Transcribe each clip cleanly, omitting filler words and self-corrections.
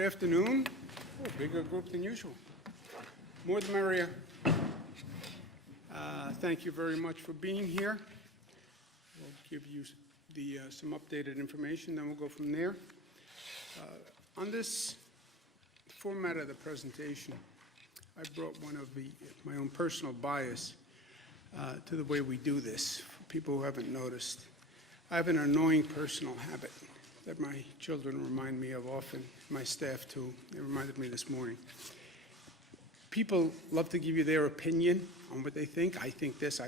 Good afternoon. Oh, bigger group than usual. More the merrier. Thank you very much for being here. We'll give you some updated information, then we'll go from there. On this format of the presentation, I brought one of my own personal bias to the way we do this. For people who haven't noticed, I have an annoying personal habit that my children remind me of often, my staff too. They reminded me this morning. People love to give you their opinion on what they think. I think this,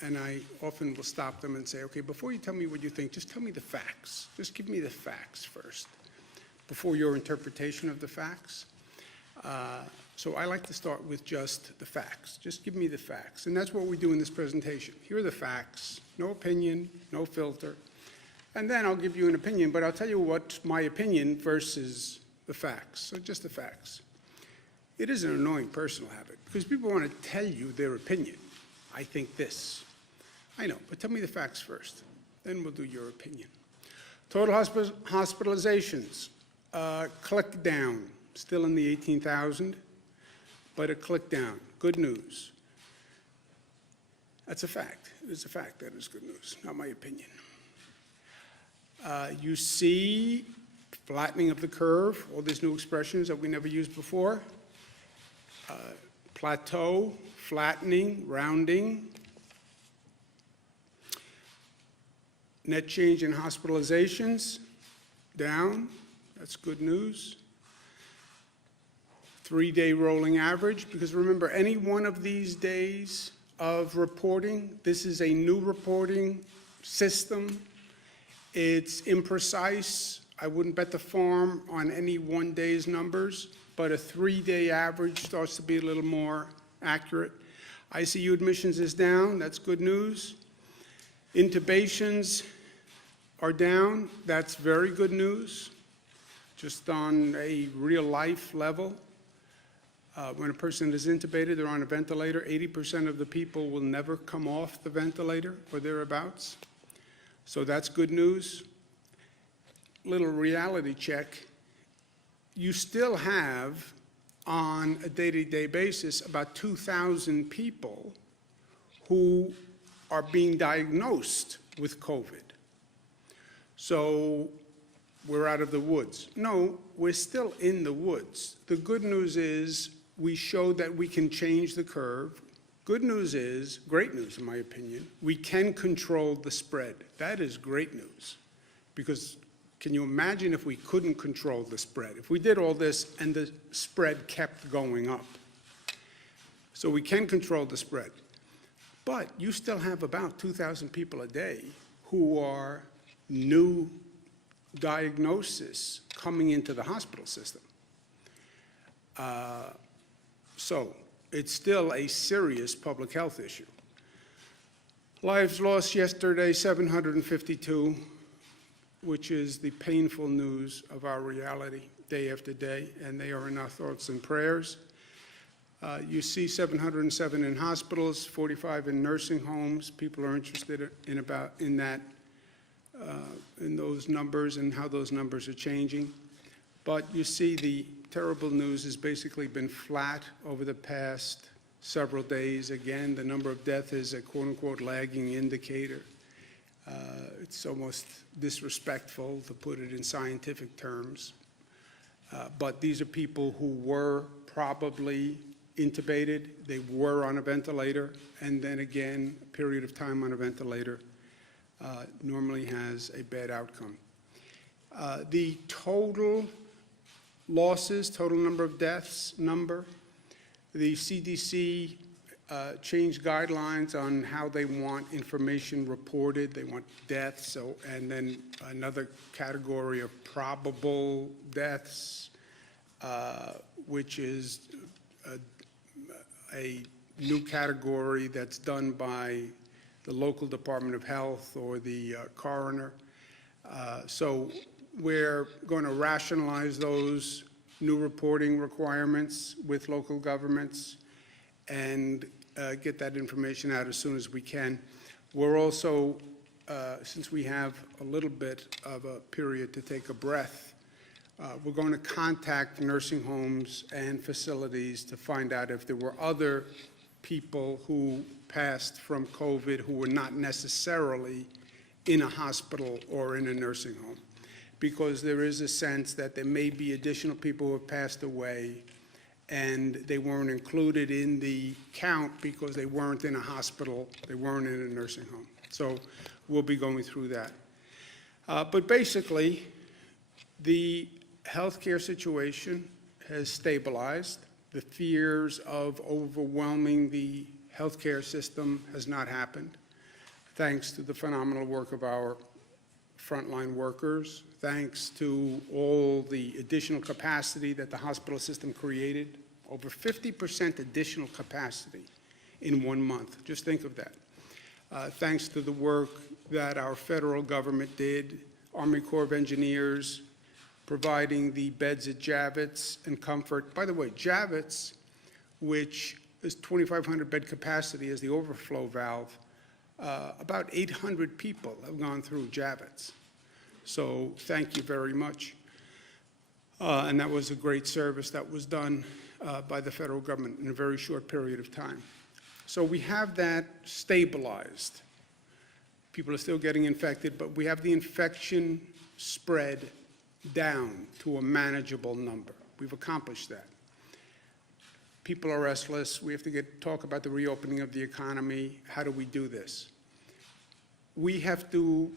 and I often will stop them and say, okay, before you tell me what you think, just tell me the facts. Just give me the facts first, before your interpretation of the facts. So I like to start with just the facts. Just give me the facts, and that's what we do in this presentation. Here are the facts, no opinion, no filter. And then I'll give you an opinion, but I'll tell you what's my opinion versus the facts. So just the facts. It is an annoying personal habit because people want to tell you their opinion. I think this. I know, but tell me the facts first. Then we'll do your opinion. Total hospitalizations, click down, still in the 18,000, but a click down. Good news. That's a fact. It is a fact. That is good news, not my opinion. You see flattening of the curve, all these new expressions that we never used before. Plateau, flattening, rounding. Net change in hospitalizations, down. That's good news. 3-day rolling average, because remember, any one of these days of reporting, this is a new reporting system. It's imprecise. I wouldn't bet the farm on any one day's numbers, but a 3-day average starts to be a little more accurate. ICU admissions is down. That's good news. Intubations are down. That's very good news, just on a real-life level. When a person is intubated, they're on a ventilator, 80% of the people will never come off the ventilator or thereabouts. So that's good news. Little reality check. You still have, on a day-to-day basis, about 2,000 people who are being diagnosed with COVID. So we're out of the woods. No, we're still in the woods. The good news is we showed that we can change the curve. Good news is, great news in my opinion, we can control the spread. That is great news, because can you imagine if we couldn't control the spread? If we did all this and the spread kept going up. So we can control the spread. But you still have about 2,000 people a day who are new diagnosis coming into the hospital system. So it's still a serious public health issue. Lives lost yesterday, 752. Which is the painful news of our reality day after day, and they are in our thoughts and prayers. You see 707 in hospitals, 45 in nursing homes. People are interested in those numbers and how those numbers are changing. But you see the terrible news has basically been flat over the past several days. Again, the number of deaths is a quote-unquote lagging indicator. It's almost disrespectful to put it in scientific terms. But these are people who were probably intubated, they were on a ventilator, and then again, a period of time on a ventilator normally has a bad outcome. The total losses, total number of deaths number, the CDC changed guidelines on how they want information reported. They want deaths, and then another category of probable deaths, which is a new category that's done by the local Department of Health or the coroner. So we're going to rationalize those new reporting requirements with local governments and get that information out as soon as we can. We're also, since we have a little bit of a period to take a breath, We're going to contact nursing homes and facilities to find out if there were other people who passed from COVID who were not necessarily in a hospital or in a nursing home, because there is a sense that there may be additional people who have passed away and they weren't included in the count because they weren't in a hospital, they weren't in a nursing home. So we'll be going through that. But basically, the healthcare situation has stabilized. The fears of overwhelming the healthcare system has not happened, thanks to the phenomenal work of our frontline workers, thanks to all the additional capacity that the hospital system created, over 50% additional capacity in 1 month. Just think of that. Thanks to the work that our federal government did, Army Corps of Engineers, providing the beds at Javits and Comfort. By the way, Javits, which is 2,500 bed capacity as the overflow valve, about 800 people have gone through Javits. So thank you very much. And that was a great service that was done by the federal government in a very short period of time. So we have that stabilized. People are still getting infected, but we have the infection spread down to a manageable number. We've accomplished that. People are restless. We have to talk about the reopening of the economy. How do we do this? We have to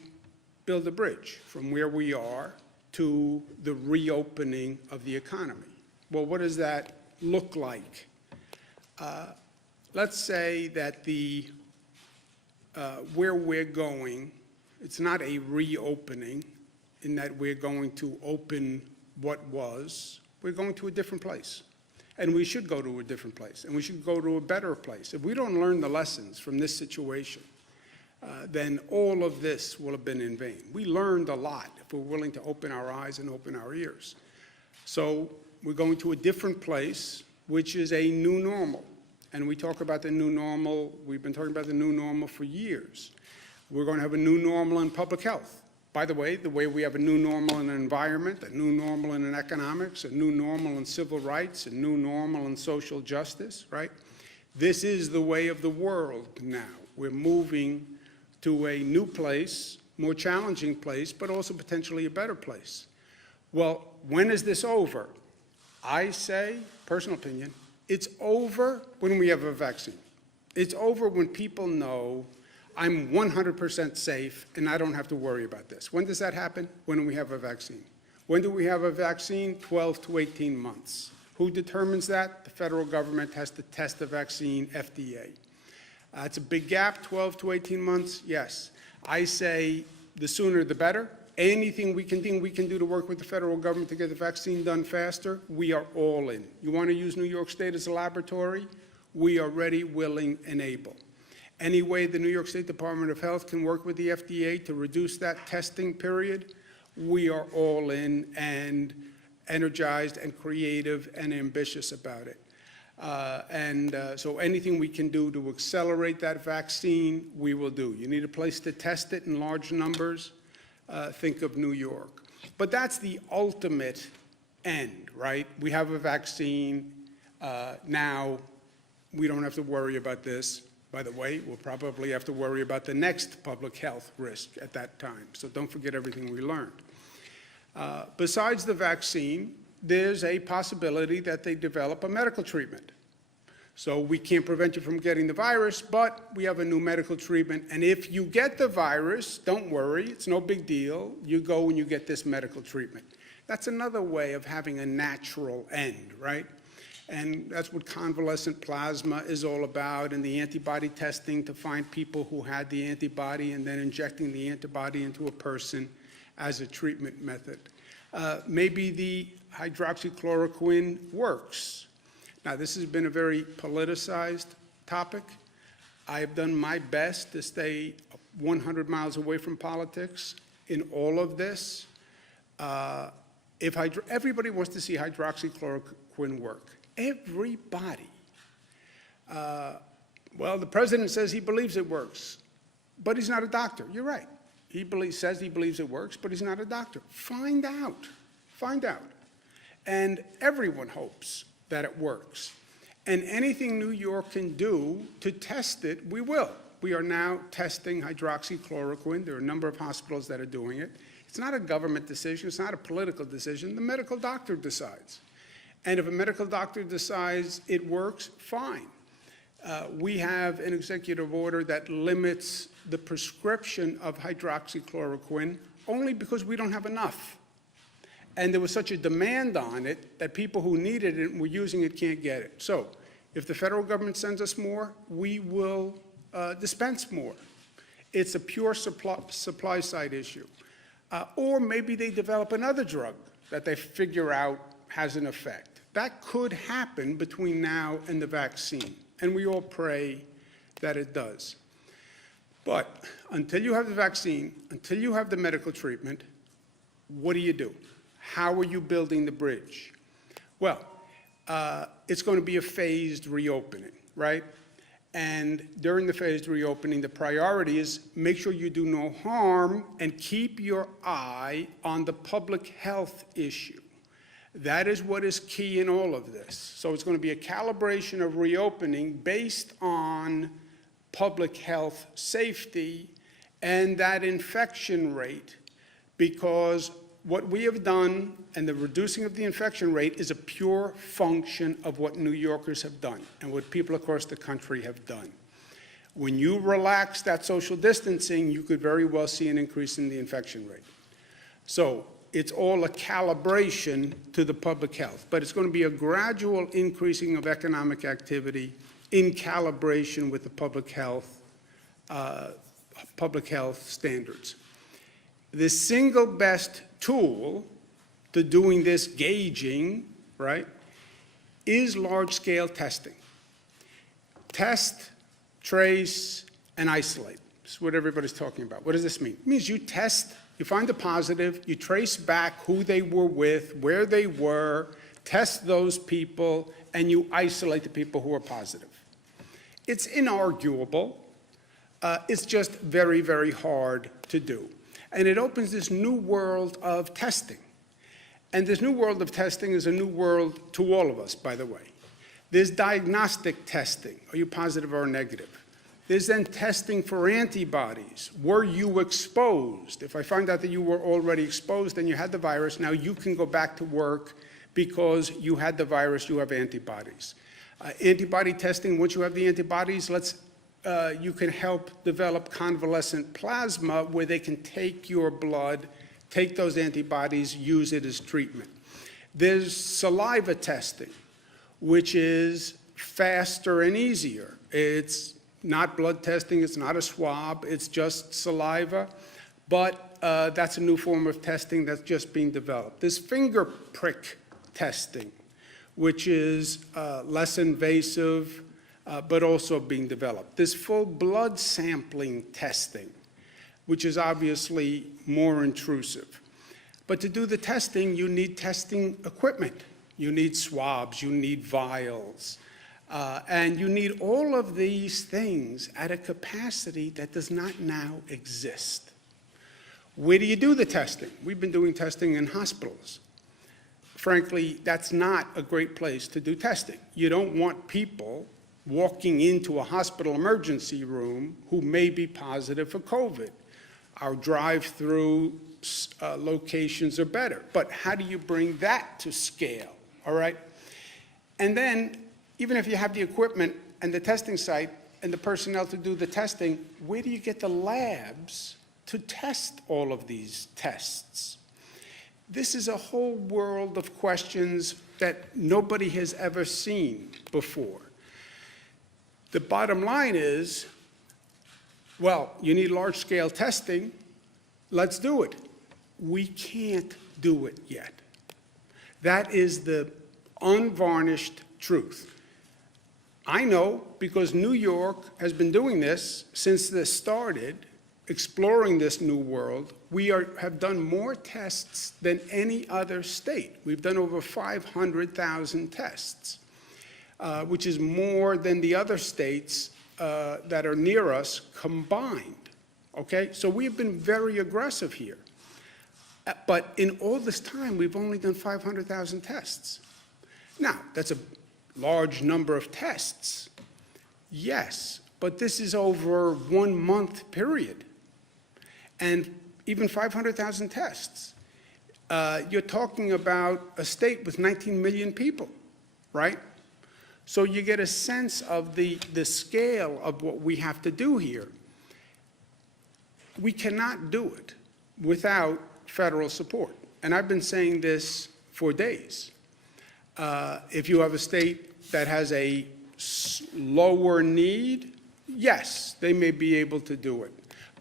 build a bridge from where we are to the reopening of the economy. Well, what does that look like? Let's say that where we're going, it's not a reopening in that we're going to open what was. We're going to a different place. And we should go to a different place, and we should go to a better place. If we don't learn the lessons from this situation, then all of this will have been in vain. We learned a lot if we're willing to open our eyes and open our ears. So we're going to a different place, which is a new normal. And we talk about the new normal. We've been talking about the new normal for years. We're going to have a new normal in public health. By the way we have a new normal in an environment, a new normal in economics, a new normal in civil rights, a new normal in social justice, right? This is the way of the world now. We're moving to a new place, more challenging place, but also potentially a better place. Well, when is this over? I say, personal opinion, it's over when we have a vaccine. It's over when people know I'm 100% safe and I don't have to worry about this. When does that happen? When we have a vaccine. When do we have a vaccine? 12 to 18 months. Who determines that? The federal government has to test the vaccine, FDA. It's a big gap, 12 to 18 months, yes. I say the sooner the better. Anything we can do to work with the federal government to get the vaccine done faster, we are all in. You want to use New York State as a laboratory? We are ready, willing, and able. Any way the New York State Department of Health can work with the FDA to reduce that testing period, we are all in and energized and creative and ambitious about it. So anything we can do to accelerate that vaccine, we will do. You need a place to test it in large numbers, think of New York. But that's the ultimate end, right? We have a vaccine. Now we don't have to worry about this. By the way, we'll probably have to worry about the next public health risk at that time. So don't forget everything we learned. Besides the vaccine, there's a possibility that they develop a medical treatment. So we can't prevent you from getting the virus, but we have a new medical treatment. And if you get the virus, don't worry, it's no big deal. You go and you get this medical treatment. That's another way of having a natural end, right? And that's what convalescent plasma is all about, and the antibody testing to find people who had the antibody and then injecting the antibody into a person as a treatment method. Maybe the hydroxychloroquine works. Now, this has been a very politicized topic. I have done my best to stay 100 miles away from politics in all of this. Everybody wants to see hydroxychloroquine work. Everybody. Well, the president says he believes it works, but he's not a doctor. You're right. Says he believes it works, but he's not a doctor. Find out. Find out. And everyone hopes that it works. And anything New York can do to test it, we will. We are now testing hydroxychloroquine. There are a number of hospitals that are doing it. It's not a government decision. It's not a political decision. The medical doctor decides. And if a medical doctor decides it works, fine. We have an executive order that limits the prescription of hydroxychloroquine only because we don't have enough. And there was such a demand on it that people who needed it and were using it can't get it. So if the federal government sends us more, we will dispense more. It's a pure supply side issue. Or maybe they develop another drug that they figure out has an effect. That could happen between now and the vaccine, and we all pray that it does. But until you have the vaccine, until you have the medical treatment, what do? How are you building the bridge? Well, it's going to be a phased reopening, right? And during the phased reopening, the priority is make sure you do no harm and keep your eye on the public health issue. That is what is key in all of this. So it's going to be a calibration of reopening based on public health safety and that infection rate, because what we have done and the reducing of the infection rate is a pure function of what New Yorkers have done and what people across the country have done. When you relax that social distancing, you could very well see an increase in the infection rate. So it's all a calibration to the public health, but it's going to be a gradual increasing of economic activity in calibration with the public health standards. The single best tool to doing this gauging, right, is large-scale testing. Test, trace, and isolate. That's what everybody's talking about. What does this mean? It means you test, you find a positive, you trace back who they were with, where they were, test those people, and you isolate the people who are positive. It's inarguable. It's just very, very hard to do. And it opens this new world of testing. And this new world of testing is a new world to all of us, by the way. There's diagnostic testing. Are you positive or negative? There's then testing for antibodies. Were you exposed? If I find out that you were already exposed and you had the virus, now you can go back to work because you had the virus, you have antibodies. Antibody testing, once you have the antibodies, you can help develop convalescent plasma where they can take your blood, take those antibodies, use it as treatment. There's saliva testing, which is faster and easier. It's not blood testing, it's not a swab, it's just saliva, but that's a new form of testing that's just being developed. There's finger prick testing, which is less invasive, but also being developed. There's full blood sampling testing, which is obviously more intrusive. But to do the testing, you need testing equipment. You need swabs, you need vials, and you need all of these things at a capacity that does not now exist. Where do you do the testing? We've been doing testing in hospitals. Frankly, that's not a great place to do testing. You don't want people walking into a hospital emergency room who may be positive for COVID. Our drive-through locations are better. But how do you bring that to scale, all right? And then, even if you have the equipment and the testing site and the personnel to do the testing, where do you get the labs to test all of these tests? This is a whole world of questions that nobody has ever seen before. The bottom line is, well, you need large-scale testing. Let's do it. We can't do it yet. That is the unvarnished truth. I know because New York has been doing this since this started, exploring this new world. We have done more tests than any other state. We've done over 500,000 tests, which is more than the other states that are near us combined, okay? So we've been very aggressive here. But in all this time, we've only done 500,000 tests. Now, that's a large number of tests, yes, but this is over 1 month period. And even 500,000 tests. You're talking about a state with 19 million people, right? So you get a sense of the scale of what we have to do here. We cannot do it without federal support. And I've been saying this for days. If you have a state that has a lower need, yes, they may be able to do it.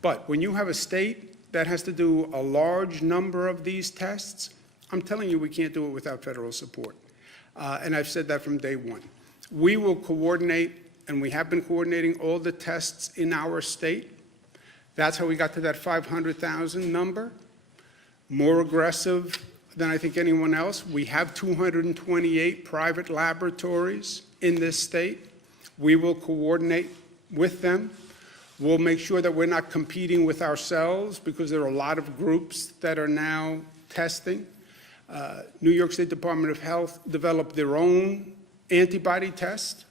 But when you have a state that has to do a large number of these tests, I'm telling you, we can't do it without federal support. And I've said that from day one. We will coordinate, and we have been coordinating all the tests in our state. That's how we got to that 500,000 number. More aggressive than I think anyone else. We have 228 private laboratories in this state. We will coordinate with them. We'll make sure that we're not competing with ourselves, because there are a lot of groups that are now testing. New York State Department of Health developed their own antibody test,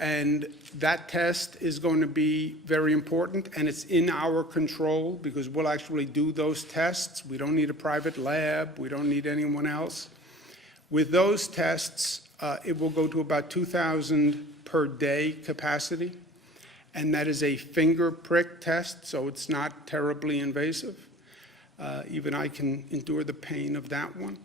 and that test is going to be very important, and it's in our control because we'll actually do those tests. We don't need a private lab. We don't need anyone else. With those tests, it will go to about 2,000 per day capacity, and that is a finger prick test, so it's not terribly invasive. Even I can endure the pain of that one.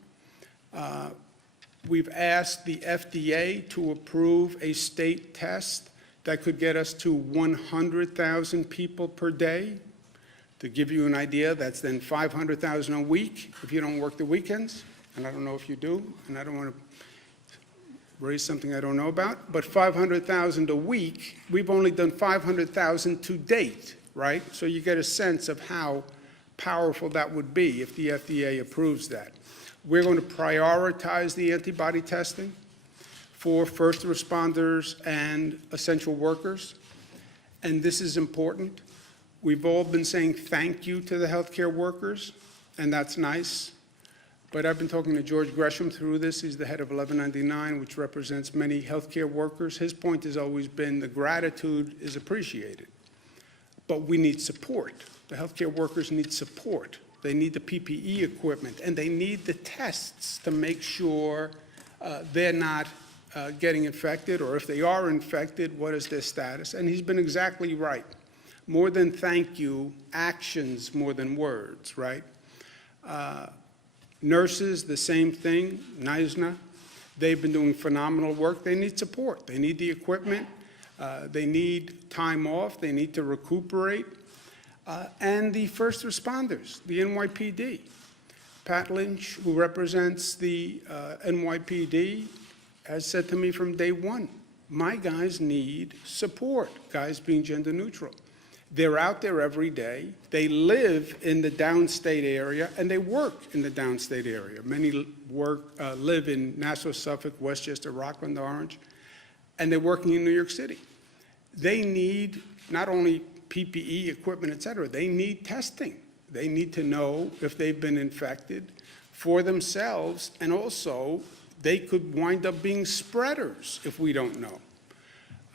We've asked the FDA to approve a state test that could get us to 100,000 people per day. To give you an idea, that's then 500,000 a week if you don't work the weekends, and I don't know if you do, and I don't want to raise something I don't know about, but 500,000 a week, we've only done 500,000 to date, right? So you get a sense of how powerful that would be if the FDA approves that. We're going to prioritize the antibody testing for first responders and essential workers, and this is important. We've all been saying thank you to the healthcare workers, and that's nice. But I've been talking to George Gresham through this. He's the head of 1199, which represents many healthcare workers. His point has always been the gratitude is appreciated, but we need support. The healthcare workers need support. They need the PPE equipment, and they need the tests to make sure they're not getting infected, or if they are infected, what is their status? And he's been exactly right. More than thank you, actions more than words, right? Nurses, the same thing, NISNA. They've been doing phenomenal work. They need support. They need the equipment. They need time off. They need to recuperate. And the first responders, the NYPD. Pat Lynch, who represents the NYPD, has said to me from day one, my guys need support, guys being gender neutral. They're out there every day. They live in the downstate area, and they work in the downstate area. Many live in Nassau, Suffolk, Westchester, Rockland, Orange, and they're working in New York City. They need not only PPE equipment, et cetera, they need testing. They need to know if they've been infected for themselves, and also they could wind up being spreaders if we don't know.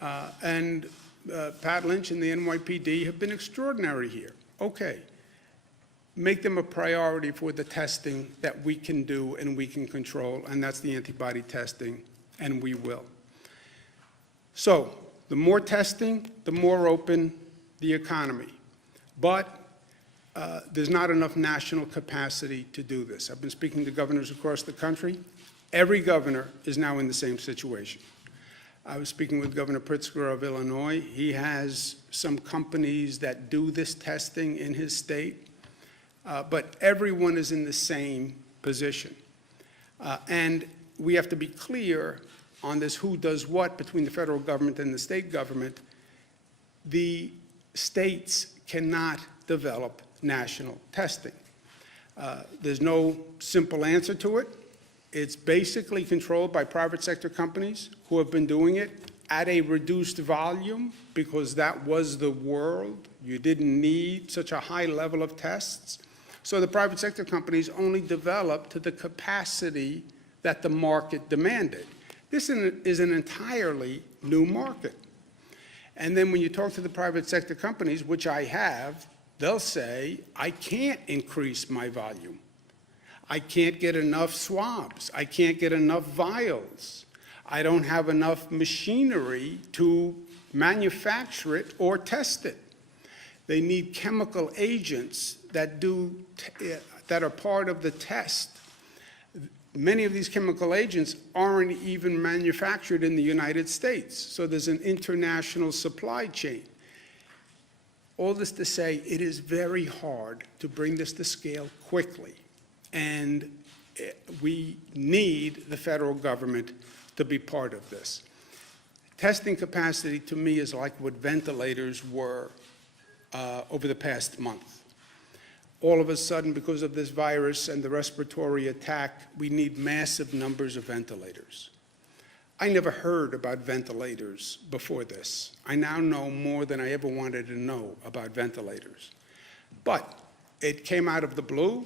Pat Lynch and the NYPD have been extraordinary here. Okay, make them a priority for the testing that we can do and we can control, and that's the antibody testing, and we will. So the more testing, the more open the economy. But there's not enough national capacity to do this. I've been speaking to governors across the country. Every governor is now in the same situation. I was speaking with Governor Pritzker of Illinois. He has some companies that do this testing in his state, but everyone is in the same position. And we have to be clear on this who does what between the federal government and the state government. The states cannot develop national testing. There's no simple answer to it. It's basically controlled by private sector companies who have been doing it at a reduced volume because that was the world. You didn't need such a high level of tests. So the private sector companies only developed to the capacity that the market demanded. This is an entirely new market. And then when you talk to the private sector companies, which I have, they'll say, I can't increase my volume. I can't get enough swabs. I can't get enough vials. I don't have enough machinery to manufacture it or test it. They need chemical agents that are part of the test. Many of these chemical agents aren't even manufactured in the United States, so there's an international supply chain. All this to say, it is very hard to bring this to scale quickly, and we need the federal government to be part of this. Testing capacity, to me, is like what ventilators were over the past month. All of a sudden, because of this virus and the respiratory attack, we need massive numbers of ventilators. I never heard about ventilators before this. I now know more than I ever wanted to know about ventilators. But it came out of the blue.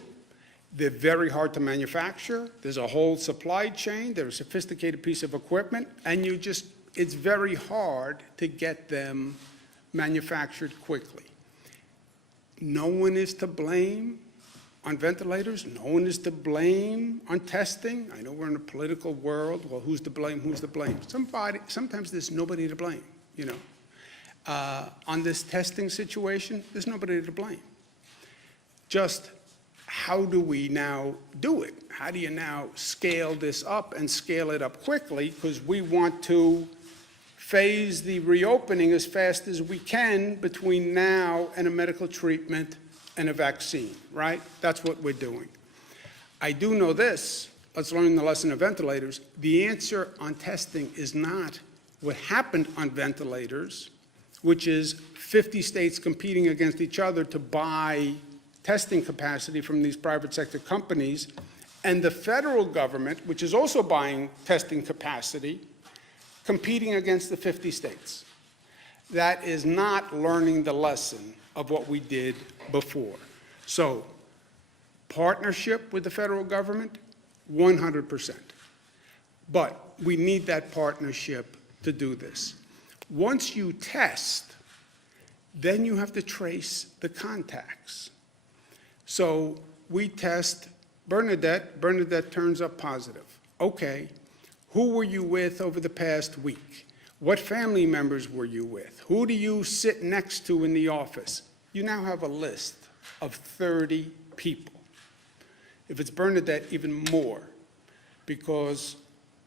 They're very hard to manufacture. There's a whole supply chain. They're a sophisticated piece of equipment, and it's very hard to get them manufactured quickly. No one is to blame on ventilators. No one is to blame on testing. I know we're in a political world. Well, who's to blame? Who's to blame? Sometimes there's nobody to blame, you know. On this testing situation, there's nobody to blame. Just how do we now do it? How do you now scale this up and scale it up quickly? Because we want to phase the reopening as fast as we can between now and a medical treatment and a vaccine, right? That's what we're doing. I do know this. Let's learn the lesson of ventilators. The answer on testing is not what happened on ventilators, which is 50 states competing against each other to buy testing capacity from these private sector companies, and the federal government, which is also buying testing capacity, competing against the 50 states. That is not learning the lesson of what we did before. So, partnership with the federal government, 100%. But we need that partnership to do this. Once you test, then you have to trace the contacts. So we test Bernadette. Bernadette turns up positive. Okay. Who were you with over the past week? What family members were you with? Who do you sit next to in the office? You now have a list of 30 people. If it's Bernadette, even more, because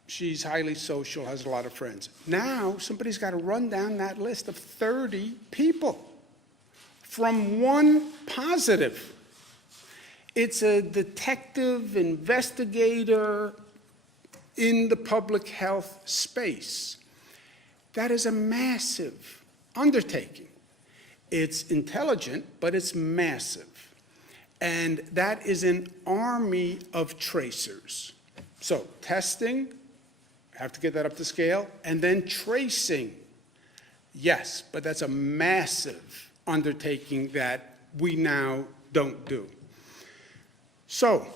she's highly social, has a lot of friends. Now, somebody's got to run down that list of 30 people from one positive. It's a detective, investigator, in the public health space. That is a massive undertaking. It's intelligent, but it's massive. And that is an army of tracers. So testing, have to get that up to scale, and then tracing. Yes, but that's a massive undertaking that we now don't do. So,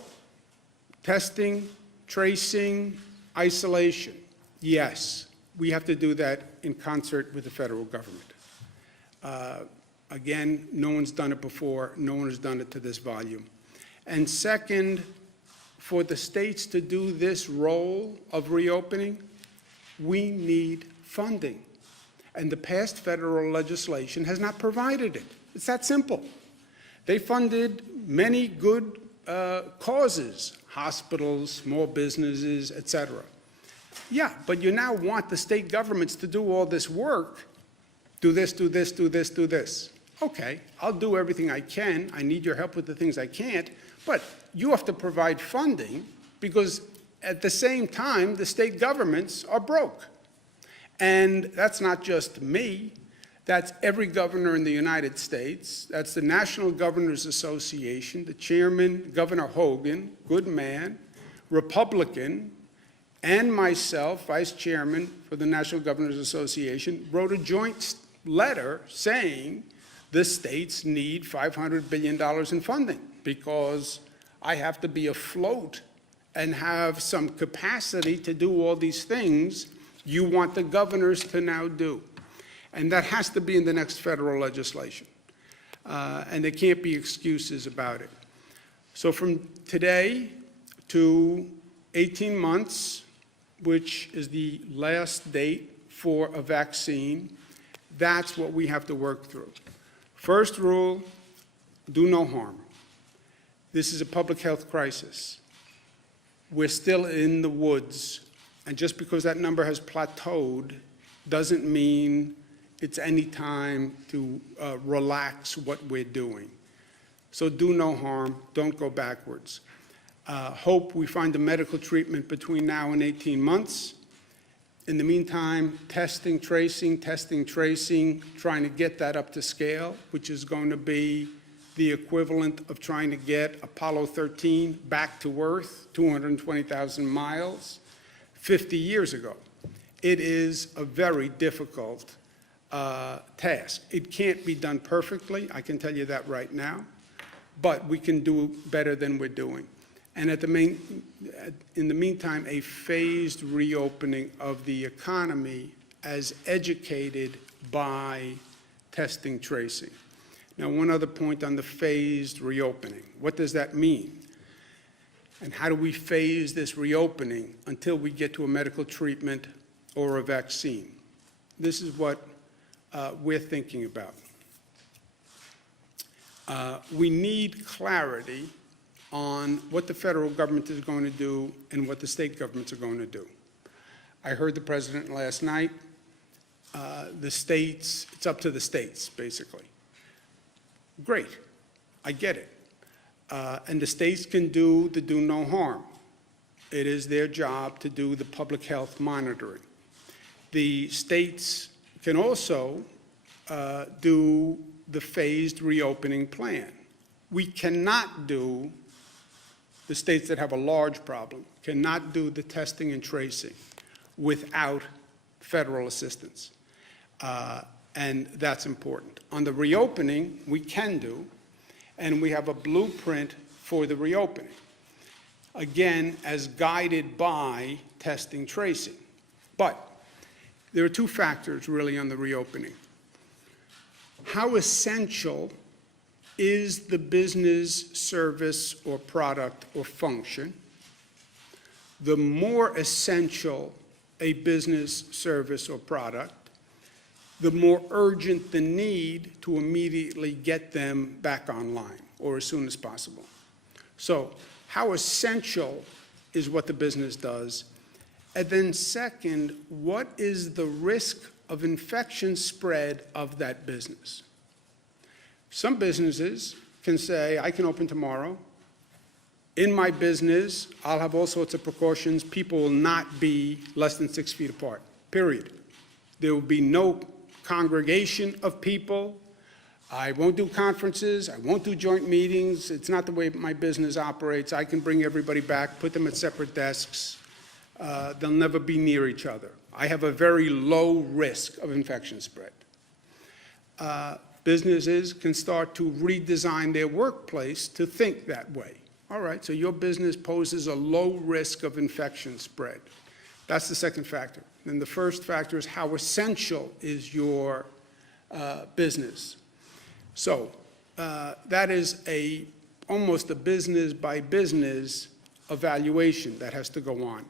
testing, tracing, isolation, yes, we have to do that in concert with the federal government. Again, no one's done it before. No one has done it to this volume. And second, for the states to do this role of reopening, we need funding. And the past federal legislation has not provided it. It's that simple. They funded many good causes, hospitals, small businesses, et cetera. Yeah, but you now want the state governments to do all this work. Do this, do this, do this, do this. Okay, I'll do everything I can. I need your help with the things I can't. But you have to provide funding because at the same time, the state governments are broke. And that's not just me. That's every governor in the United States. That's the National Governors Association. The chairman, Governor Hogan, good man, Republican, and myself, vice chairman for the National Governors Association, wrote a joint letter saying the states need $500 billion in funding because I have to be afloat and have some capacity to do all these things you want the governors to now do. And that has to be in the next federal legislation. And there can't be excuses about it. So from today to 18 months, which is the last date for a vaccine, that's what we have to work through. First rule, do no harm. This is a public health crisis. We're still in the woods, and just because that number has plateaued doesn't mean it's any time to relax what we're doing. So do no harm, don't go backwards. Hope we find a medical treatment between now and 18 months. In the meantime, testing, tracing, trying to get that up to scale, which is going to be the equivalent of trying to get Apollo 13 back to Earth, 220,000 miles, 50 years ago. It is a very difficult task. It can't be done perfectly, I can tell you that right now, but we can do better than we're doing. And in the meantime, a phased reopening of the economy as educated by testing, tracing. Now, one other point on the phased reopening. What does that mean? And how do we phase this reopening until we get to a medical treatment or a vaccine? This is what we're thinking about. We need clarity on what the federal government is going to do and what the state governments are going to do. I heard the president last night. The states, it's up to the states, basically. Great, I get it. And the states can do the do no harm. It is their job to do the public health monitoring. The states can also do the phased reopening plan. We cannot do, the states that have a large problem, cannot do the testing and tracing without federal assistance. And that's important. On the reopening, we can do, and we have a blueprint for the reopening. Again, as guided by testing, tracing. But there are two factors really on the reopening. How essential is the business, service, or product or function? The more essential a business, service, or product, the more urgent the need to immediately get them back online, or as soon as possible. So, how essential is what the business does? And then second, what is the risk of infection spread of that business? Some businesses can say, I can open tomorrow. In my business, I'll have all sorts of precautions. People will not be less than 6 feet apart, period. There will be no congregation of people. I won't do conferences. I won't do joint meetings. It's not the way my business operates. I can bring everybody back, put them at separate desks. They'll never be near each other. I have a very low risk of infection spread. Businesses can start to redesign their workplace to think that way. All right, so your business poses a low risk of infection spread. That's the second factor. Then the first factor is how essential is your business. So that is almost a business by business evaluation that has to go on.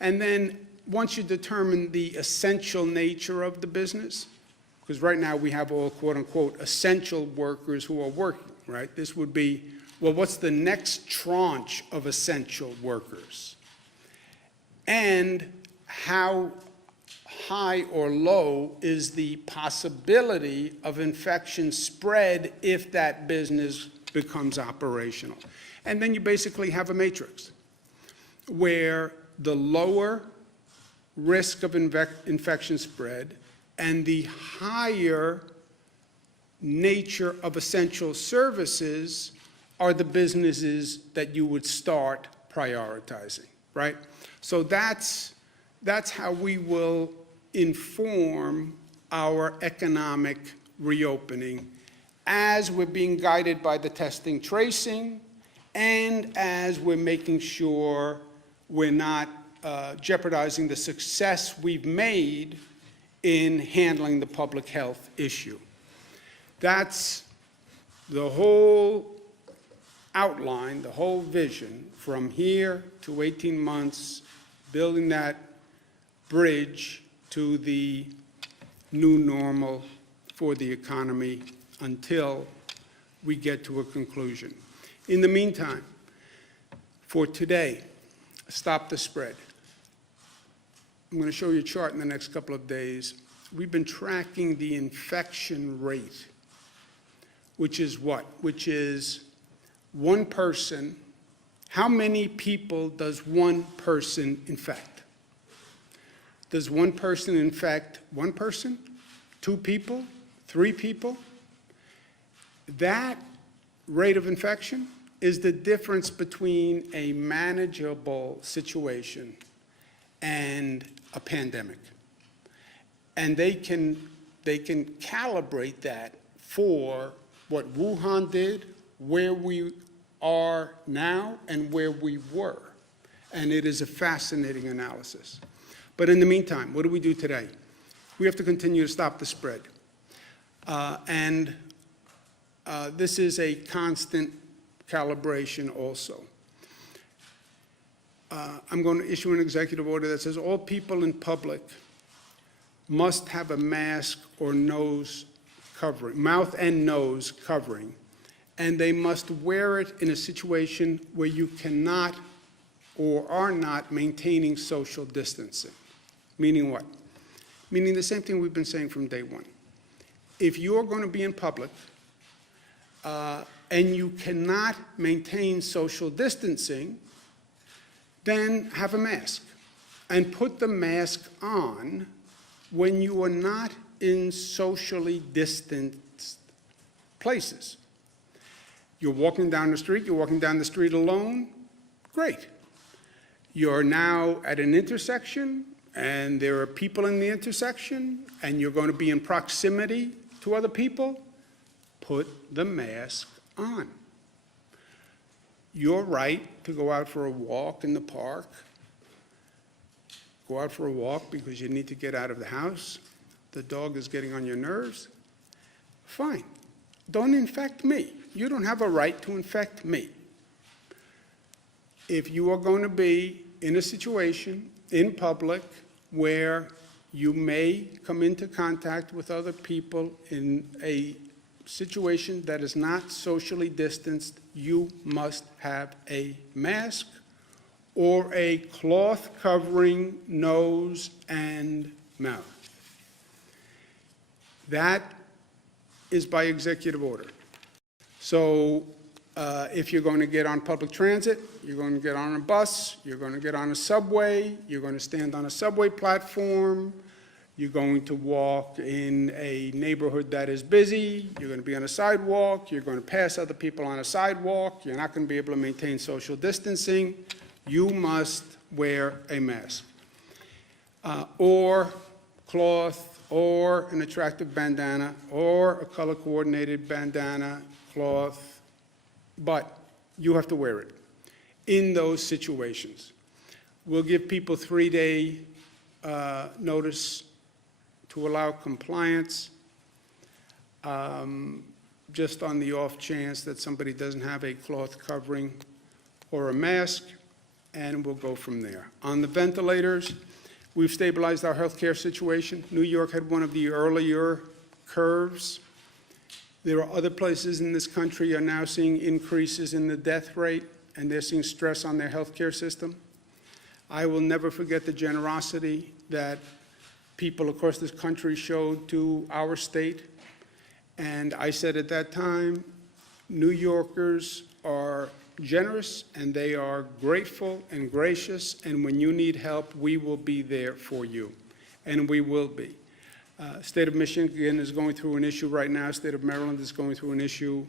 And then once you determine the essential nature of the business, because right now we have all quote unquote essential workers who are working, right? This would be, well, what's the next tranche of essential workers? And how high or low is the possibility of infection spread if that business becomes operational? And then you basically have a matrix where the lower risk of infection spread and the higher nature of essential services are the businesses that you would start prioritizing, right? So that's how we will inform our economic reopening as we're being guided by the testing tracing, and as we're making sure we're not jeopardizing the success we've made in handling the public health issue. That's the whole outline, the whole vision from here to 18 months, building that bridge to the new normal for the economy until we get to a conclusion. In the meantime, for today, stop the spread. I'm going to show you a chart in the next couple of days. We've been tracking the infection rate, which is what? Which is one person. How many people does one person infect? Does one person infect one person, 2 people, 3 people? That rate of infection is the difference between a manageable situation and a pandemic. And they can calibrate that for what Wuhan did, where we are now, and where we were. And it is a fascinating analysis. But in the meantime, what do we do today? We have to continue to stop the spread. This is a constant calibration also. I'm going to issue an executive order that says all people in public must have a mask or nose covering, mouth and nose covering, and they must wear it in a situation where you cannot or are not maintaining social distancing. Meaning what? Meaning the same thing we've been saying from day one. If you're going to be in public and you cannot maintain social distancing, then have a mask and put the mask on when you are not in socially distanced places. You're walking down the street alone, great. You're now at an intersection and there are people in the intersection and you're going to be in proximity to other people, put the mask on. Your right to go out for a walk in the park, go out for a walk because you need to get out of the house, the dog is getting on your nerves, fine. Don't infect me. You don't have a right to infect me. If you are going to be in a situation in public where you may come into contact with other people in a situation that is not socially distanced, you must have a mask or a cloth covering nose and mouth. That is by executive order. So if you're going to get on public transit, you're going to get on a bus, you're going to get on a subway, you're going to stand on a subway platform, you're going to walk in a neighborhood that is busy, you're going to be on a sidewalk, you're going to pass other people on a sidewalk, you're not going to be able to maintain social distancing, you must wear a mask. Or cloth, or an attractive bandana, or a color-coordinated bandana, cloth, but you have to wear it in those situations. We'll give people 3-day notice to allow compliance, just on the off chance that somebody doesn't have a cloth covering or a mask, and we'll go from there. On the ventilators, we've stabilized our healthcare situation. New York had one of the earlier curves. There are other places in this country are now seeing increases in the death rate, and they're seeing stress on their healthcare system. I will never forget the generosity that people across this country showed to our state. And I said at that time, New Yorkers are generous and they are grateful and gracious, and when you need help, we will be there for you, and we will be. State of Michigan is going through an issue right now. State of Maryland is going through an issue.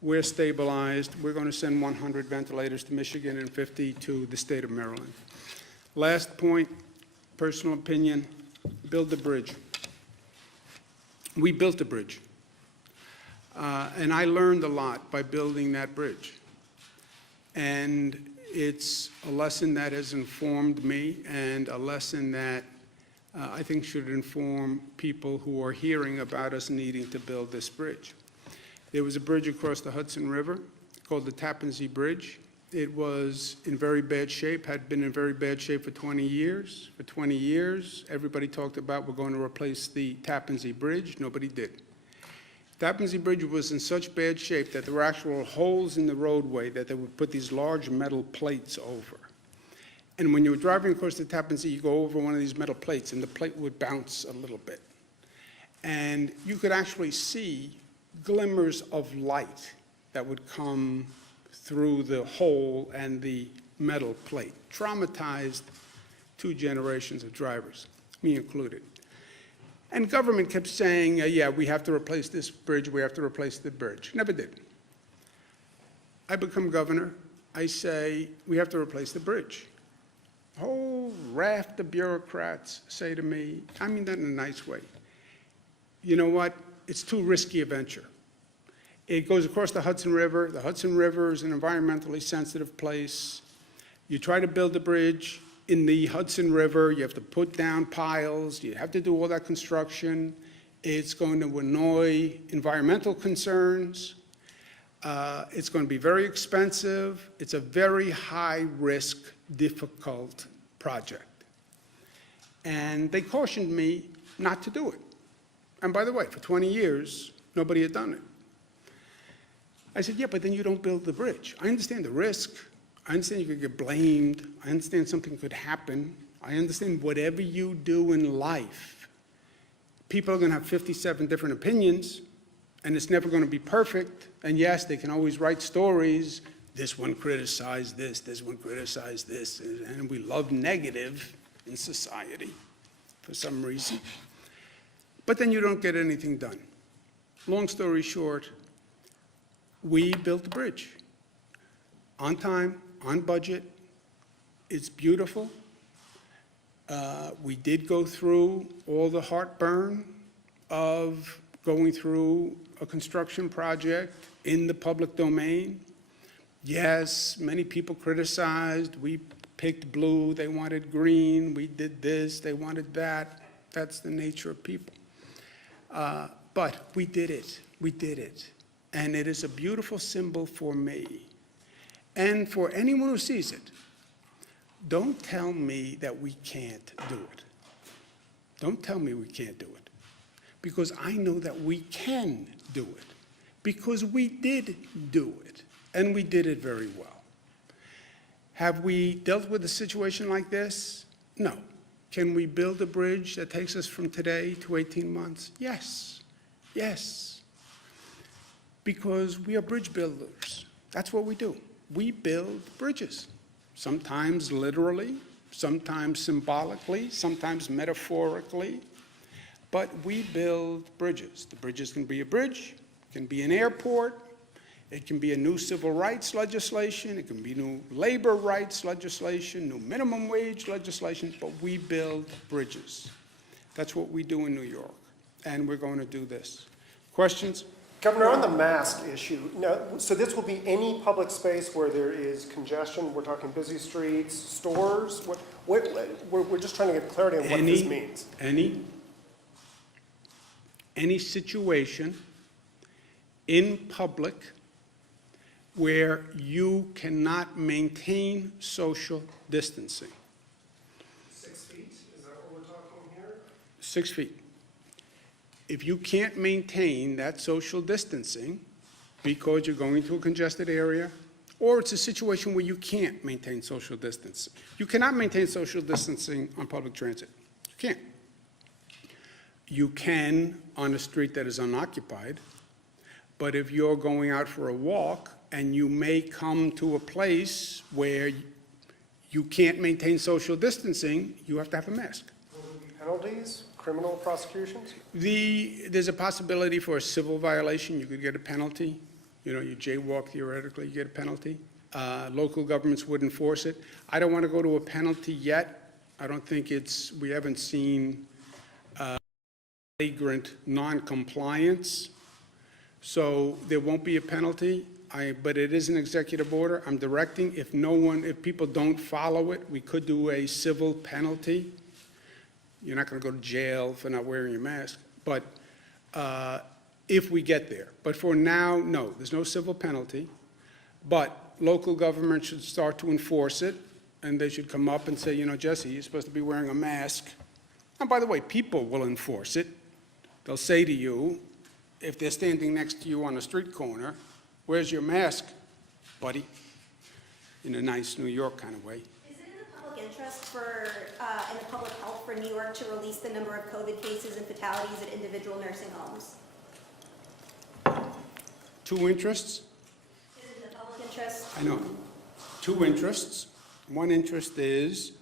We're stabilized. We're going to send 100 ventilators to Michigan and 50 to the state of Maryland. Last point, personal opinion, build the bridge. We built a bridge. And I learned a lot by building that bridge. And it's a lesson that has informed me, and a lesson that I think should inform people who are hearing about us needing to build this bridge. There was a bridge across the Hudson River called the Tappan Zee Bridge. It was in very bad shape, had been in very bad shape for 20 years. For 20 years, everybody talked about we're going to replace the Tappan Zee Bridge. Nobody did. Tappan Zee Bridge was in such bad shape that there were actual holes in the roadway that they would put these large metal plates over. And when you were driving across the Tappan Zee, you go over one of these metal plates, and the plate would bounce a little bit. And you could actually see glimmers of light that would come through the hole and the metal plate. Traumatized 2 generations of drivers, me included. And government kept saying, yeah, we have to replace this bridge, we have to replace the bridge. Never did. I become governor, I say, we have to replace the bridge. A whole raft of bureaucrats say to me, I mean that in a nice way, you know what, it's too risky a venture. It goes across the Hudson River. The Hudson River is an environmentally sensitive place. You try to build a bridge in the Hudson River, you have to put down piles, you have to do all that construction. It's going to annoy environmental concerns. It's going to be very expensive. It's a very high-risk, difficult project. And they cautioned me not to do it. And by the way, for 20 years, nobody had done it. I said, yeah, but then you don't build the bridge. I understand the risk. I understand you could get blamed. I understand something could happen. I understand whatever you do in life, people are going to have 57 different opinions, and it's never going to be perfect. And yes, they can always write stories. This one criticized this one criticized this, and we love negative in society for some reason. But then you don't get anything done. Long story short, we built the bridge on time, on budget. It's beautiful. We did go through all the heartburn of going through a construction project in the public domain. Yes, many people criticized. We picked blue, they wanted green. We did this, they wanted that. That's the nature of people. But we did it. We did it. And it is a beautiful symbol for me. And for anyone who sees it, don't tell me that we can't do it. Don't tell me we can't do it. Because I know that we can do it. Because we did do it. And we did it very well. Have we dealt with a situation like this? No. Can we build a bridge that takes us from today to 18 months? Yes. Yes. Because we are bridge builders. That's what we do. We build bridges, sometimes literally, sometimes symbolically, sometimes metaphorically, but we build bridges. The bridges can be a bridge, it can be an airport, it can be a new civil rights legislation, it can be new labor rights legislation, new minimum wage legislation, but we build bridges. That's what we do in New York, and we're going to do this. Questions? Governor, on the mask issue, now, so this will be any public space where there is congestion? We're talking busy streets, stores? We're just trying to get clarity on what this means. Any situation in public where you cannot maintain social distancing. 6 feet, is that what we're talking here? 6 feet. If you can't maintain that social distancing because you're going to a congested area, or it's a situation where you can't maintain social distancing. You cannot maintain social distancing on public transit. You can't. You can on a street that is unoccupied, but if you're going out for a walk and you may come to a place where you can't maintain social distancing, you have to have a mask. Will there be penalties? Criminal prosecutions? There's a possibility for a civil violation. You could get a penalty. You know, you jaywalk, theoretically, you get a penalty. Local governments would enforce it. I don't want to go to a penalty yet. I don't think we haven't seen flagrant non-compliance. So there won't be a penalty, but it is an executive order. I'm directing, if people don't follow it, we could do a civil penalty. You're not going to go to jail for not wearing your mask, but if we get there. But for now, no, there's no civil penalty. But local government should start to enforce it, and they should come up and say, you know, Jesse, you're supposed to be wearing a mask. And by the way, people will enforce it. They'll say to you, if they're standing next to you on a street corner, where's your mask, buddy? In a nice New York kind of way. Is it in the public interest in the public health for New York to release the number of COVID cases and fatalities at individual nursing homes? Two interests? Is it in the public interest? I know. Two interests. One interest is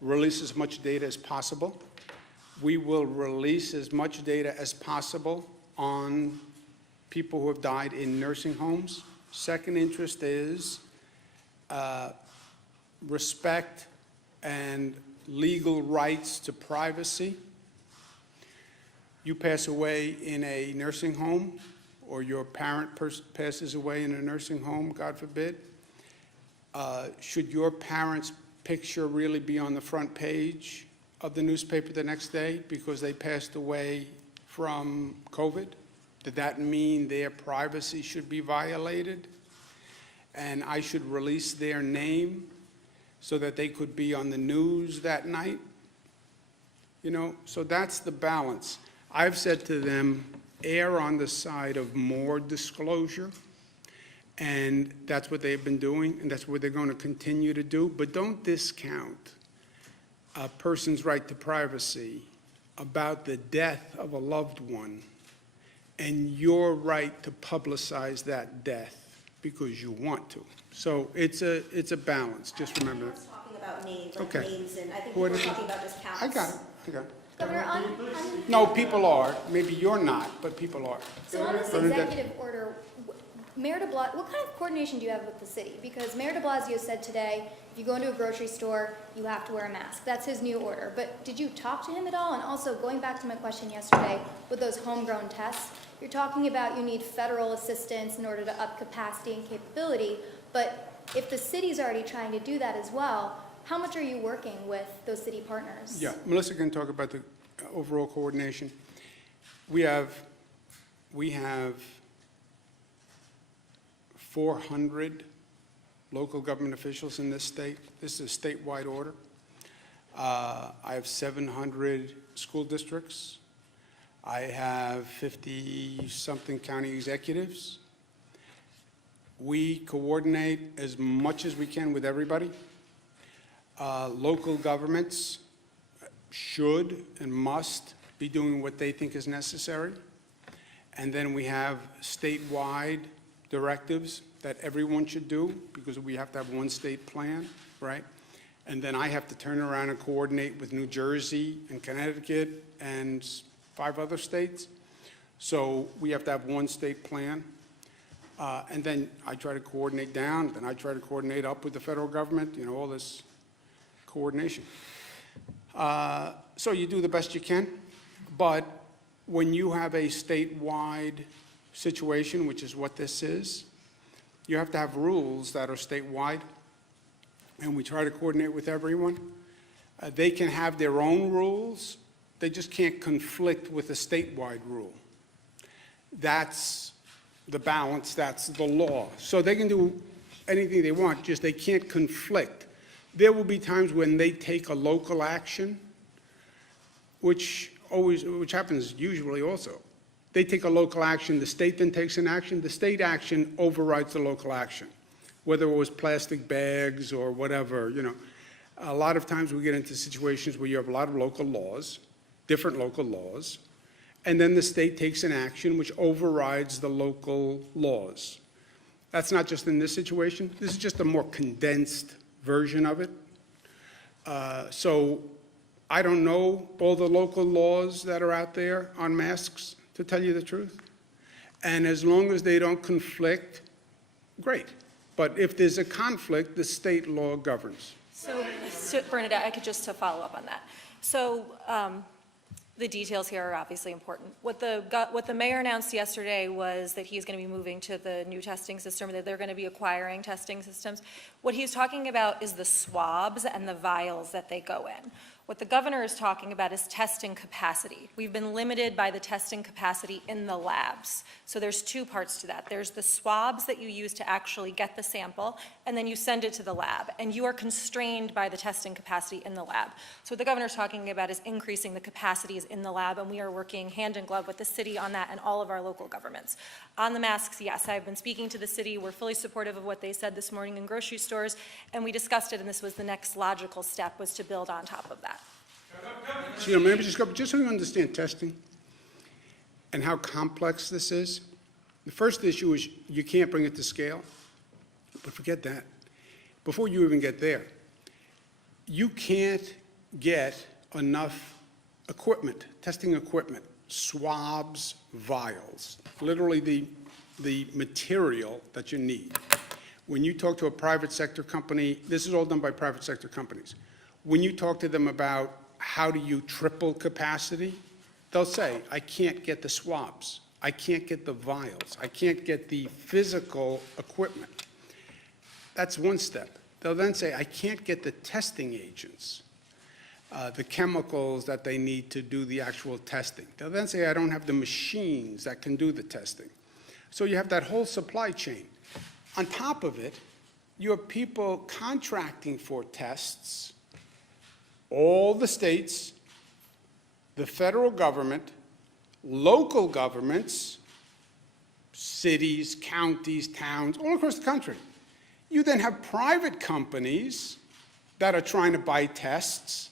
release as much data as possible. We will release as much data as possible on people who have died in nursing homes. Second interest is respect and legal rights to privacy. You pass away in a nursing home, or your parent passes away in a nursing home, God forbid, should your parent's picture really be on the front page of the newspaper the next day because they passed away from COVID? Did that mean their privacy should be violated? And I should release their name so that they could be on the news that night? You know, so that's the balance. I've said to them, err on the side of more disclosure, and that's what they've been doing, and that's what they're going to continue to do. But don't discount a person's right to privacy about the death of a loved one and your right to publicize that death because you want to. So it's a balance, just remember I that. was talking about names, like Okay. names, and I think What people were is it? talking about just counts. I got it. Governor, on No, people are. Maybe you're not, but people are. so on this Bernadette. executive order, Mayor de Blasio, what kind of coordination do you have with the city? Because Mayor de Blasio said today, if you go into a grocery store, you have to wear a mask. That's his new order. But did you talk to him at all? And also, going back to my question yesterday with those homegrown tests, you're talking about you need federal assistance in order to up capacity and capability. But if the city's already trying to do that as well, how much are you working with those city partners? Yeah, Melissa can talk about the overall coordination. We have 400 local government officials in this state. This is a statewide order. I have 700 school districts. I have 50-something county executives. We coordinate as much as we can with everybody. Local governments should and must be doing what they think is necessary. And then we have statewide directives that everyone should do because we have to have one state plan, right? And then I have to turn around and coordinate with New Jersey and Connecticut and 5 other states. So we have to have one state plan. And then I try to coordinate down, then I try to coordinate up with the federal government, you know, all this coordination. So you do the best you can, but when you have a statewide situation, which is what this is, you have to have rules that are statewide, and we try to coordinate with everyone. They can have their own rules, they just can't conflict with a statewide rule. That's the balance, that's the law. So they can do anything they want, just they can't conflict. There will be times when they take a local action, which happens usually also. They take a local action, the state then takes an action, the state action overrides the local action, whether it was plastic bags or whatever, you know. A lot of times we get into situations where you have a lot of local laws, different local laws, and then the state takes an action which overrides the local laws. That's not just in this situation, this is just a more condensed version of it. So I don't know all the local laws that are out there on masks, to tell you the truth. And as long as they don't conflict, great. But if there's a conflict, the state law governs. So Bernadette, I could just to follow up on that. So The details here are obviously important. What the mayor announced yesterday was that he's going to be moving to the new testing system, that they're going to be acquiring testing systems. What he's talking about is the swabs and the vials that they go in. What the governor is talking about is testing capacity. We've been limited by the testing capacity in the labs. So there's two parts to that. There's the swabs that you use to actually get the sample, and then you send it to the lab. And you are constrained by the testing capacity in the lab. So what the governor's talking about is increasing the capacities in the lab, and we are working hand in glove with the city on that and all of our local governments. On the masks, yes, I've been speaking to the city. We're fully supportive of what they said this morning in grocery stores, and we discussed it, and this was the next logical step, was to build on top of that. So, maybe just so you understand testing and how complex this is. The first issue is you can't bring it to scale, but forget that. Before you even get there, you can't get enough equipment, testing equipment, swabs, vials, literally the material that you need. When you talk to a private sector company, this is all done by private sector companies. When you talk to them about how do you triple capacity, they'll say, I can't get the swabs, I can't get the vials, I can't get the physical equipment. That's one step. They'll then say, I can't get the testing agents, the chemicals that they need to do the actual testing. They'll then say, I don't have the machines that can do the testing. So you have that whole supply chain. On top of it, you have people contracting for tests, all the states, the federal government, local governments, cities, counties, towns, all across the country. You then have private companies that are trying to buy tests.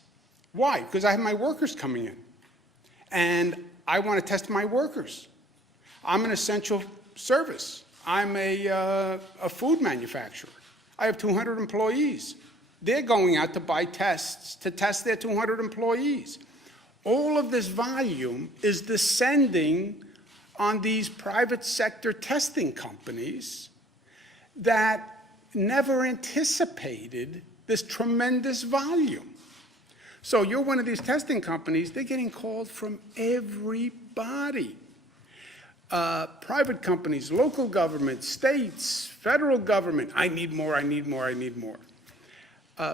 Why? Because I have my workers coming in, and I want to test my workers. I'm an essential service. I'm a food manufacturer. I have 200 employees. They're going out to buy tests to test their 200 employees. All of this volume is descending on these private sector testing companies that never anticipated this tremendous volume. So you're one of these testing companies, they're getting called from everybody. Private companies, local government, states, federal government, I need more, I need more, I need more.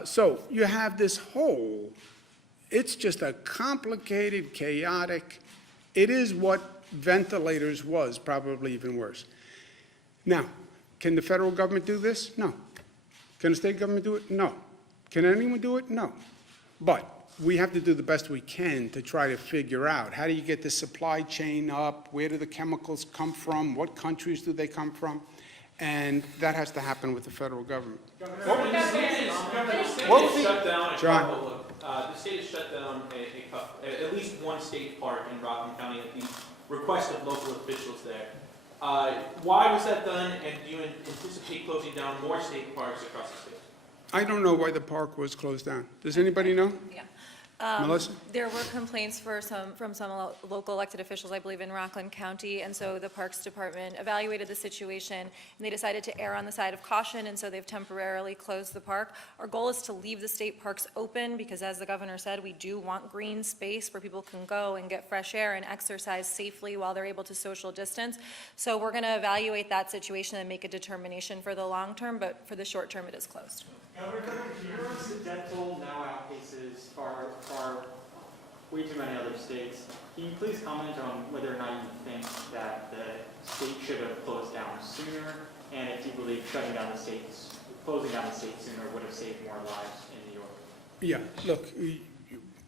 So you have this whole, it's just a complicated, chaotic, it is what ventilators was, probably even worse. Now, can the federal government do this? No. Can the state government do it? No. Can anyone do it? No. But we have to do the best we can to try to figure out, how do you get the supply chain up? Where do the chemicals come from? What countries do they come from? And that has to happen with the federal government. The state has shut down at least one state park in Rockland County at the request of local officials there. Why was that done, and do you anticipate closing down more state parks across the state? I don't know why the park was closed down. Does anybody know? Yeah. Melissa? There were complaints from some local elected officials, I believe, in Rockland County, and so the Parks Department evaluated the situation, and they decided to err on the side of caution, and so they've temporarily closed the park. Our goal is to leave the state parks open, because as the governor said, we do want green space where people can go and get fresh air and exercise safely while they're able to social distance. So we're going to evaluate that situation and make a determination for the long term, but for the short term, it is closed. Your incidental now outpaces far way too many other states. Can you please comment on whether or not you think that the state should have closed down sooner, and if you believe closing down the state sooner would have saved more lives in New York? Yeah, look,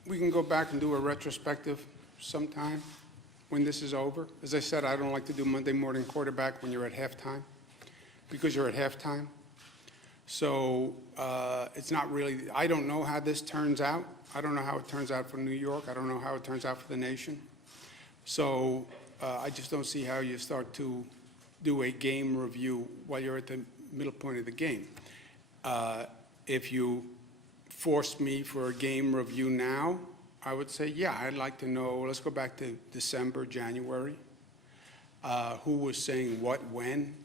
we can go back and do a retrospective sometime when this is over. As I said, I don't like to do Monday morning quarterback when you're at halftime, because you're at halftime. So it's not really, I don't know how this turns out. I don't know how it turns out for New York. I don't know how it turns out for the nation. So I just don't see how you start to do a game review while you're at the middle point of the game. If you forced me for a game review now, I would say, yeah, I'd like to know, let's go back to December, January. Who was saying what, when?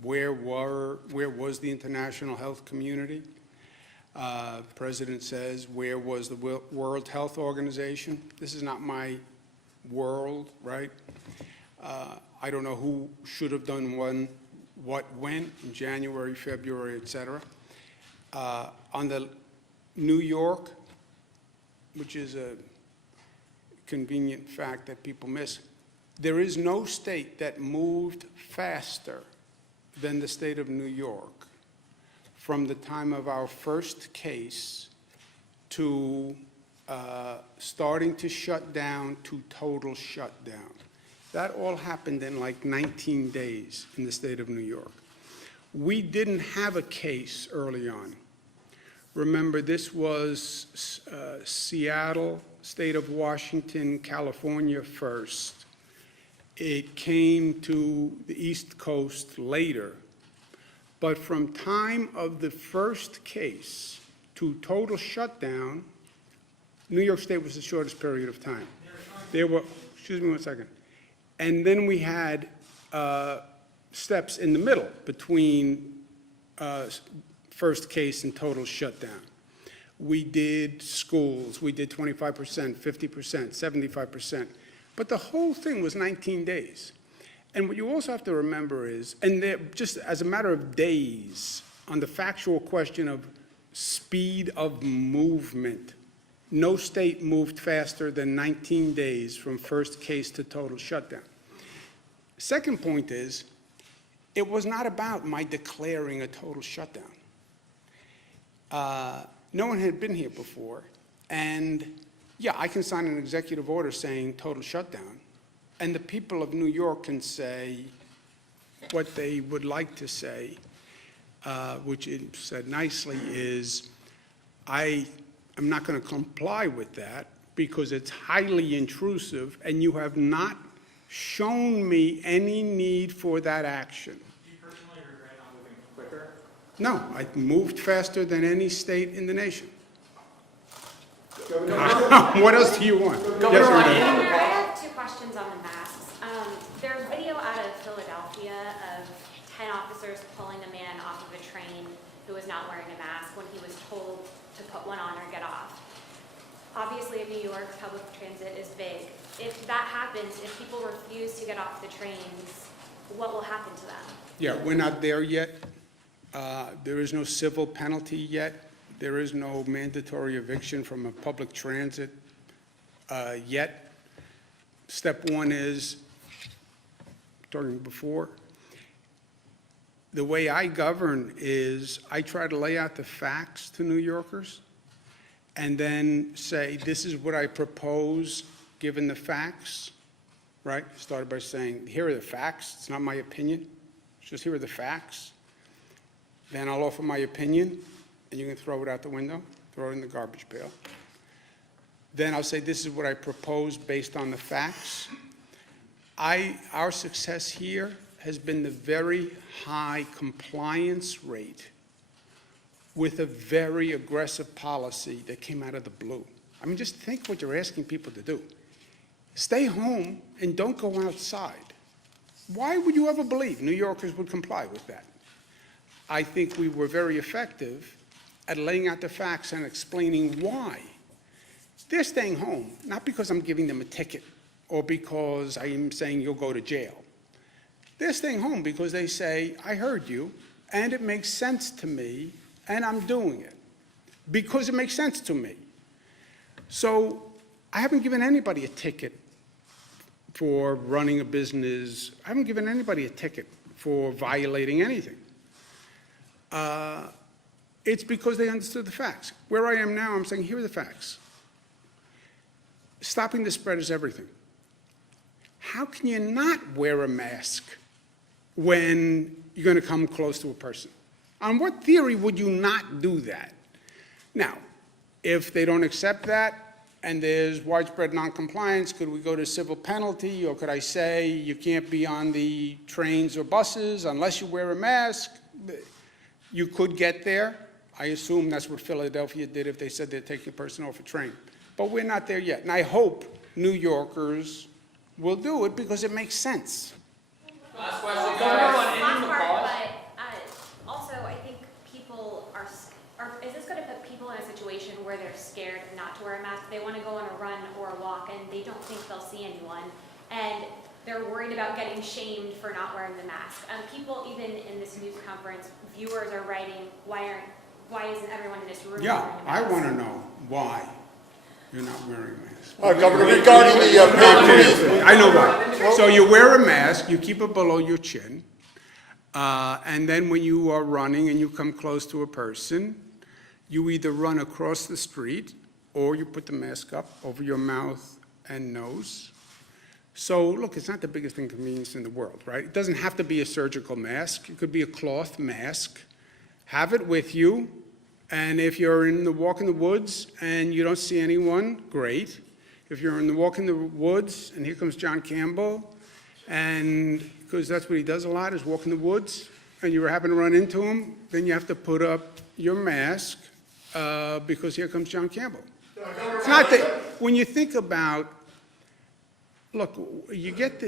Where was the international health community? President says, where was the World Health Organization? This is not my world, right? I don't know who should have done what, when, in January, February, et cetera. On the New York, which is a convenient fact that people miss, there is no state that moved faster than the state of New York from the time of our first case to starting to shut down to total shutdown. That all happened in like 19 days in the state of New York. We didn't have a case early on. Remember, this was Seattle, state of Washington, California first. It came to the East Coast later. But from time of the first case to total shutdown, New York State was the shortest period of time. There were, excuse me one second. And then we had steps in the middle between first case and total shutdown. We did schools, we did 25%, 50%, 75%. But the whole thing was 19 days. And what you also have to remember is, and just as a matter of days, on the factual question of speed of movement, no state moved faster than 19 days from first case to total shutdown. Second point is, it was not about my declaring a total shutdown. No one had been here before, and yeah, I can sign an executive order saying total shutdown, and the people of New York can say what they would like to say, which it said nicely is, I am not going to comply with that because it's highly intrusive, and you have not shown me any need for that action. Do you personally regret not moving quicker? No, I moved faster than any state in the nation. What else do you want? Yes, Governor, Renee? I have two questions on the masks. There's video out of Philadelphia of 10 officers pulling a man off of a train who was not wearing a mask when he was told to put one on or get off. Obviously, in New York, public transit is big. If that happens, if people refuse to get off the trains, what will happen to them? Yeah, we're not there yet. There is no civil penalty yet. There is no mandatory eviction from a public transit yet. Step one is, talking before, the way I govern is I try to lay out the facts to New Yorkers and then say, this is what I propose given the facts, right? Started by saying, here are the facts. It's not my opinion. It's just here are the facts. Then I'll offer my opinion, and you can throw it out the window, throw it in the garbage pail. Then I'll say, this is what I propose based on the facts. Our success here has been the very high compliance rate with a very aggressive policy that came out of the blue. I mean, just think what you're asking people to do. Stay home and don't go outside. Why would you ever believe New Yorkers would comply with that? I think we were very effective at laying out the facts and explaining why. They're staying home, not because I'm giving them a ticket or because I am saying you'll go to jail. They're staying home because they say, I heard you, and it makes sense to me, and I'm doing it because it makes sense to me. So I haven't given anybody a ticket for running a business. I haven't given anybody a ticket for violating anything. It's because they understood the facts. Where I am now, I'm saying, here are the facts. Stopping the spread is everything. How can you not wear a mask when you're going to come close to a person? On what theory would you not do that? Now, if they don't accept that and there's widespread noncompliance, could we go to civil penalty, or could I say you can't be on the trains or buses unless you wear a mask? You could get there. I assume that's what Philadelphia did if they said they're taking a person off a train. But we're not there yet. And I hope New Yorkers will do it because it makes sense. Last question, Last guys. part, but also I think people are, is this going to put people in a situation where where they're scared not to wear a mask. They want to go on a run or a walk, and they don't think they'll see anyone. And they're worried about getting shamed for not wearing the mask. People, even in this news conference, viewers are writing, why isn't everyone in this room Yeah, wearing a I mask? want to know why you're not wearing a mask. Governor, regarding the paid freeze, I know why. So you wear a mask, you keep it below your chin, and then when you are running and you come close to a person, you either run across the street or you put the mask up over your mouth and nose. So, look, it's not the biggest inconvenience in the world, right? It doesn't have to be a surgical mask. It could be a cloth mask. Have it with you, and if you're walk in the woods and you don't see anyone, great. If you're in the walk in the woods and here comes John Campbell, and because that's what he does a lot, is walk in the woods, and you happen to run into him, then you have to put up your mask because here comes John Campbell. It's not that, when you think about, look, you get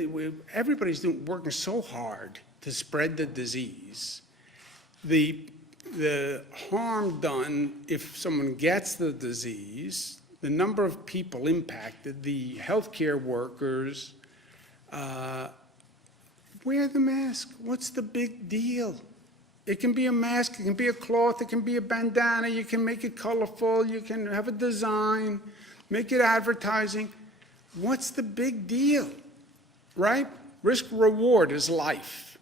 everybody's working so hard to spread the disease. The harm done if someone gets the disease, the number of people impacted, the healthcare workers, wear the mask. What's the big deal? It can be a mask, it can be a cloth, it can be a bandana, you can make it colorful, you can have a design, make it advertising. What's the big deal, right? Risk reward is life.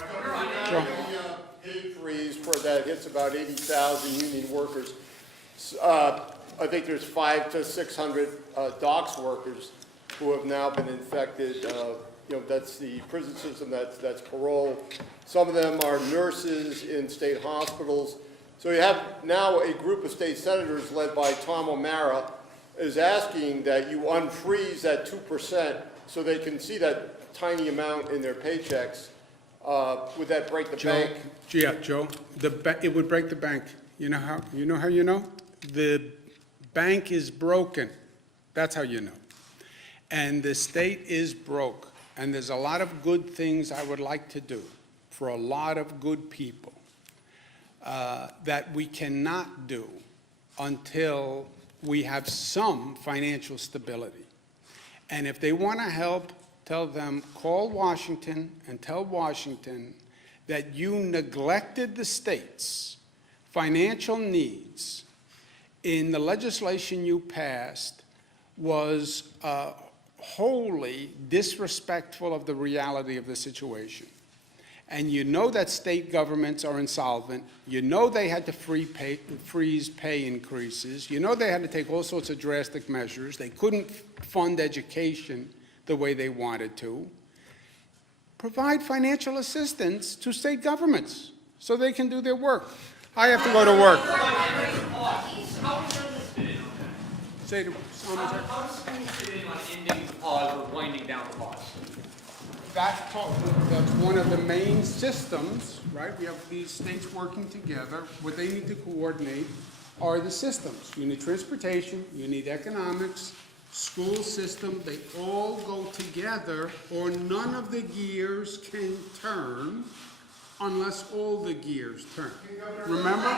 regarding the pay freeze for that hits about 80,000 union workers, I think there's 500 to 600 docks workers who have now been infected. That's the prison system, that's parole. Some of them are nurses in state hospitals. So you have now a group of state senators led by Tom O'Mara is asking that you unfreeze that 2% so they can see that tiny amount in their paychecks. Would that break the bank? Yeah, Joe, it would break the bank. You know how you know? The bank is broken. That's how you know. And the state is broke. And there's a lot of good things I would like to do for a lot of good people that we cannot do until we have some financial stability. And if they want to help, tell them, call Washington and tell Washington that you neglected the state's financial needs in the legislation you passed was wholly disrespectful of the reality of the situation. And you know that state governments are insolvent. You know they had to freeze pay increases. You know they had to take all sorts of drastic measures. They couldn't fund education the way they wanted to. Provide financial assistance to state governments so they can do their work. I have to go to work. How does this fit in on that? Say to someone, sir. How does school fit in on ending the pause or winding down the pause? That's one of the main systems, right? We have these states working together. What they need to coordinate are the systems. You need transportation, you need economics, school system. They all go together, or none of the gears can turn unless all the gears turn. Remember?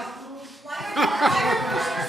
Why are